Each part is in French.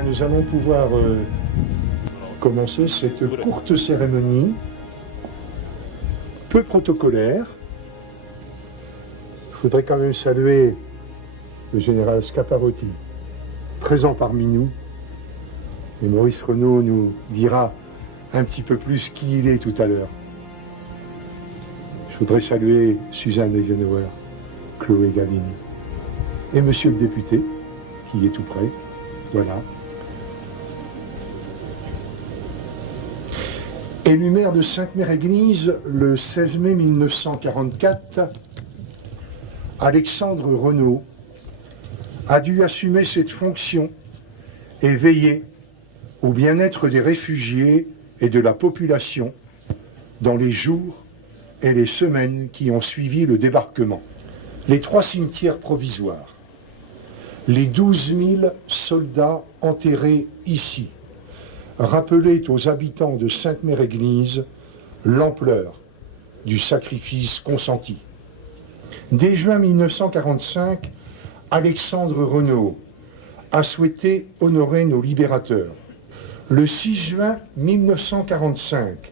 bien, nous allons pouvoir commencer cette courte cérémonie, peu protocolaire. Je voudrais quand même saluer le général Scaparotti, présent parmi nous. Et Maurice Renaud nous dira un petit peu plus qui il est tout à l'heure. Je voudrais saluer Suzanne Eisenhower, Chloé Galline et monsieur le député, qui est tout près. Voilà. Élu maire de Sainte-Mère-Église le 16 mai 1944, Alexandre Renaud a dû assumer cette fonction et veiller au bien-être des réfugiés et de la population dans les jours et les semaines qui ont suivi le débarquement. Les 3 cimetières provisoires, les 12 000 soldats enterrés ici, rappelaient aux habitants de Sainte-Mère-Église l'ampleur du sacrifice consenti. Dès juin 1945, Alexandre Renaud a souhaité honorer nos libérateurs. Le 6 juin 1945,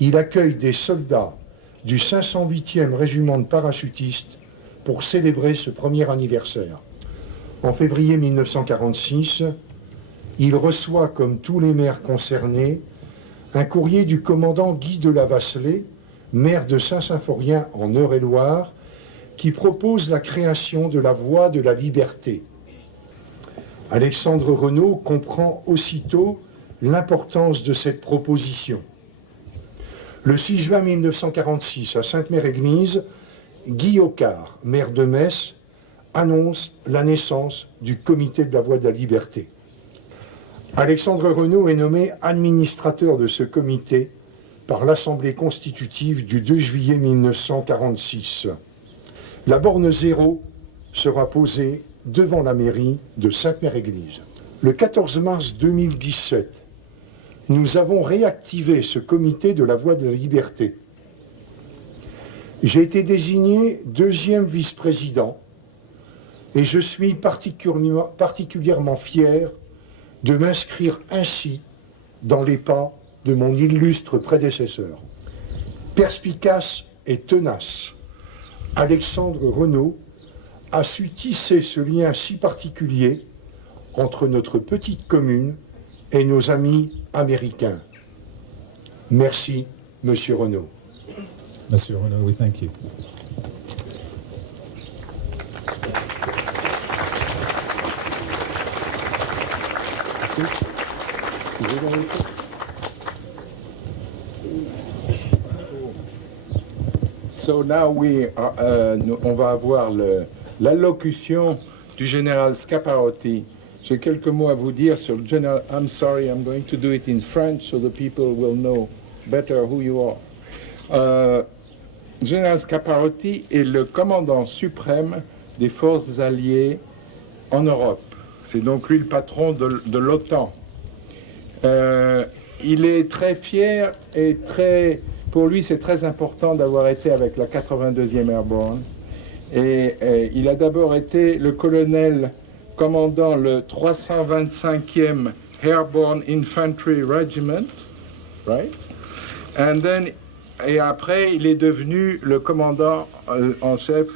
il accueille des soldats du 508e régiment de parachutistes pour célébrer ce premier anniversaire. En février 1946, il reçoit, comme tous les maires concernés, un courrier du commandant Guy de la Vasselée, maire de Saint-Symphorien en Eure-et-Loire, qui propose la création de la Voie de la Liberté. Alexandre Renaud comprend aussitôt l'importance de cette proposition. Le 6 juin 1946, à Sainte-Mère-Église, Guy Occard, maire de Metz, annonce la naissance du Comité de la Voie de la Liberté. Alexandre Renaud est nommé administrateur de ce comité par l'Assemblée constitutive du 2 juillet 1946. La borne 0 sera posée devant la mairie de Sainte-Mère-Église. Le 14 mars 2017, nous avons réactivé ce comité de la Voie de la Liberté. J'ai été désigné 2e vice-président et je suis particulièrement fier de m'inscrire ainsi dans les pas de mon illustre prédécesseur. Perspicace et tenace, Alexandre Renaud a su tisser ce lien si particulier entre notre petite commune et nos amis américains. Merci, Monsieur Renaud. Monsieur Renaud, we thank you. So now on va avoir l'allocution du général Scaparotti. J'ai quelques mots à vous dire sur le général. I'm sorry, I'm going to do it in French so the people will know better who you are. Général Scaparotti est le commandant suprême des forces alliées en Europe. C'est donc lui le patron de l'OTAN. Il est très fier et pour lui c'est très important d'avoir été avec la 82e Airborne. Et il a d'abord été le colonel commandant le 325e Airborne Infantry Regiment, right? Et après, il est devenu le commandant en chef,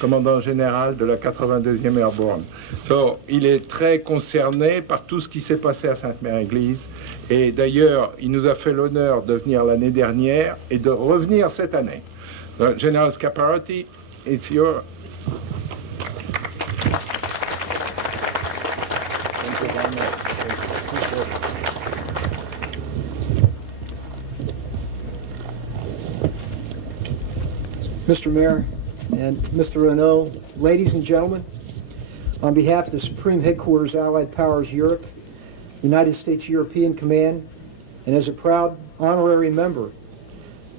commandant général de la 82e Airborne. Donc, il est très concerné par tout ce qui s'est passé à Sainte-Mère-Église. Et d'ailleurs, il nous a fait l'honneur de venir l'année dernière et de revenir cette année. Donc, General Scaparotti, it's your... Mr. Mayor and Mr. Renaud, ladies and gentlemen, on behalf of the Supreme Headquarters Allied Powers Europe, United States European Command, and as a proud honorary member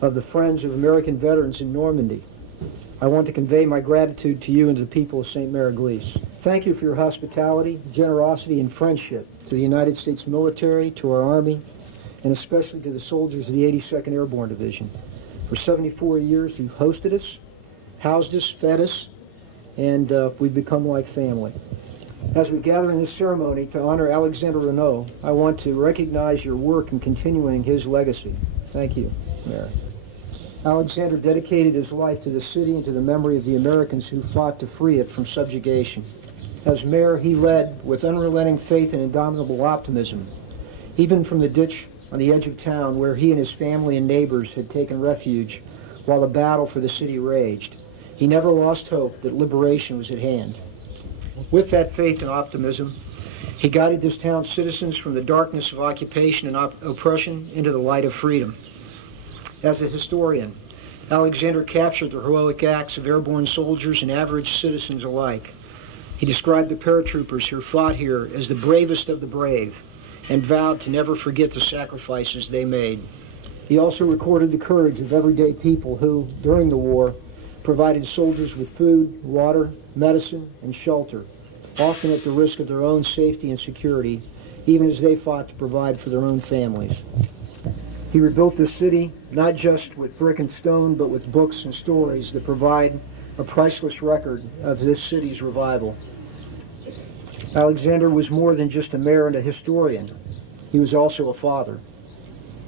of the Friends of American Veterans in Normandy, I want to convey my gratitude to you and to the people of St. Mary-Église. Thank you for your hospitality, generosity, and friendship to the United States military, to our Army, and especially to the soldiers of the 82nd Airborne Division. For 74 years, you've hosted us, housed us, fed us, and we've become like family. As we gather in this ceremony to honor Alexander Renault, I want to recognize your work in continuing his legacy. Thank you, Mayor. Alexander dedicated his life to the city and to the memory of the Americans who fought to free it from subjugation. As mayor, he led with unrelenting faith and indomitable optimism, even from the ditch on the edge of town where he and his family and neighbors had taken refuge while the battle for the city raged. He never lost hope that liberation was at hand. With that faith and optimism, he guided this town's citizens from the darkness of occupation and oppression into the light of freedom. As a historian, Alexander captured the heroic acts of airborne soldiers and average citizens alike. He described the paratroopers who fought here as the bravest of the brave and vowed to never forget the sacrifices they made. He also recorded the courage of everyday people who, during the war, provided soldiers with food, water, medicine, and shelter, often at the risk of their own safety and security, even as they fought to provide for their own families. He rebuilt this city not just with brick and stone, but with books and stories that provide a priceless record of this city's revival. Alexander was more than just a mayor and a historian. He was also a father.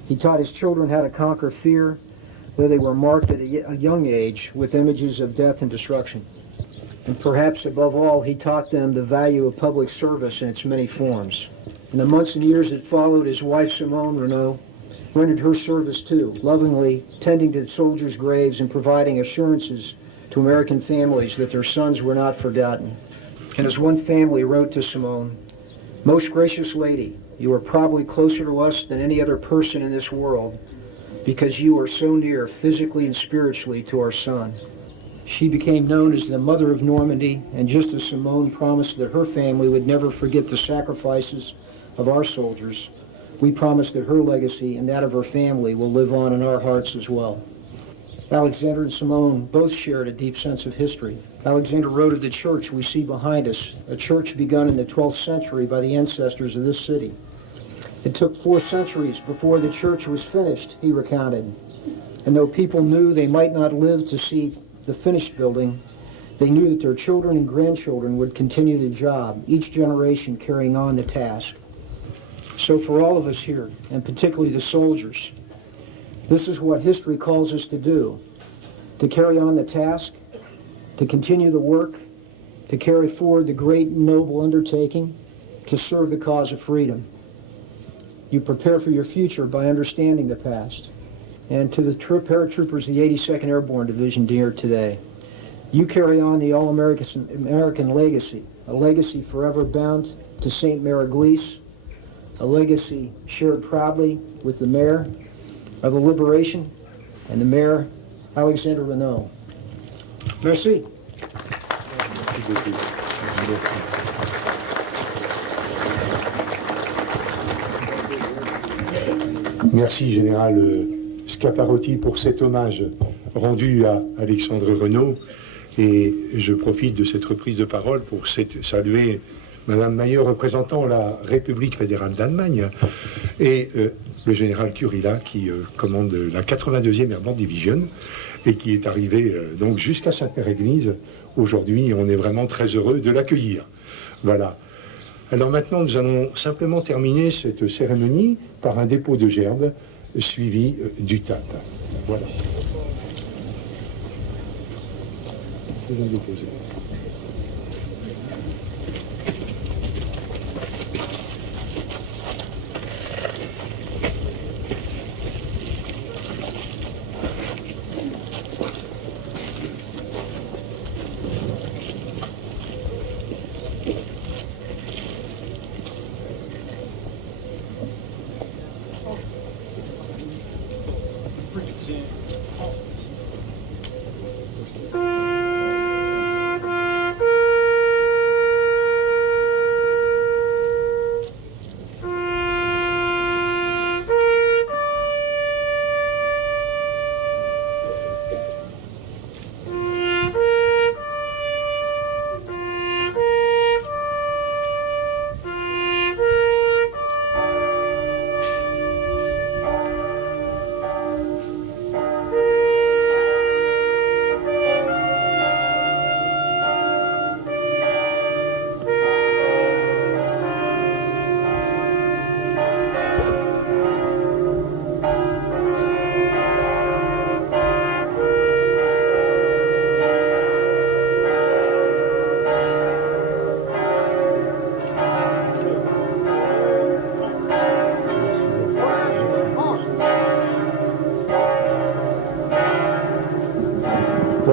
He taught his children how to conquer fear, though they were marked at a young age with images of death and destruction. And perhaps above all, he taught them the value of public service in its many forms. In the months and years that followed, his wife, Simone Renault, rendered her service too, lovingly tending to the soldiers' graves and providing assurances to American families that their sons were not forgotten. And as one family wrote to Simone, "Most gracious lady, you are probably closer to us than any other person in this world because you are so near physically and spiritually to our son." She became known as the Mother of Normandy, and just as Simone promised that her family would never forget the sacrifices of our soldiers, we promise that her legacy and that of her family will live on in our hearts as well. Alexander and Simone both shared a deep sense of history. Alexander wrote of the church we see behind us, a church begun in the 12th century by the ancestors of this city. It took 4 centuries before the church was finished, he recounted. And though people knew they might not live to see the finished building, they knew that their children and grandchildren would continue the job, each generation carrying on the task. So for all of us here, and particularly the soldiers, this is what history calls us to do: to carry on the task, to continue the work, to carry forward the great and noble undertaking, to serve the cause of freedom. You prepare for your future by understanding the past. And to the paratroopers of the 82nd Airborne Division here today, you carry on the All-American legacy, a legacy forever bound to St. Mary Glees, a legacy shared proudly with the Mayor of the Liberation and the Mayor, Alexander Renault. Merci. Merci, Général Scaparotti, pour cet hommage rendu à Alexandre Renault. Et je profite de cette reprise de parole pour saluer Madame Mayer, représentant la République fédérale d'Allemagne, et le général Kurila, qui commande la 82e Airborne Division, et qui est arrivé donc jusqu'à Sainte-Mère-Église aujourd'hui. On est vraiment très heureux de l'accueillir. Voilà. Alors maintenant, nous allons simplement terminer cette cérémonie par un dépôt de gerbes suivi du tape. Voilà. Je vais déposer.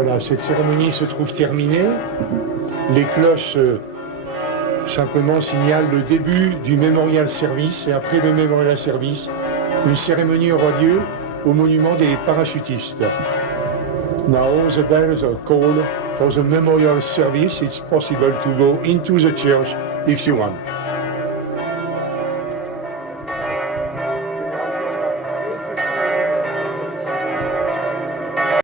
Voilà, cette cérémonie se trouve terminée. Les cloches simplement signalent le début du Memorial Service et après le Memorial Service, une cérémonie aura lieu au monument des parachutistes. Now the bells are called for the Memorial Service. It's possible to go into the church if you want.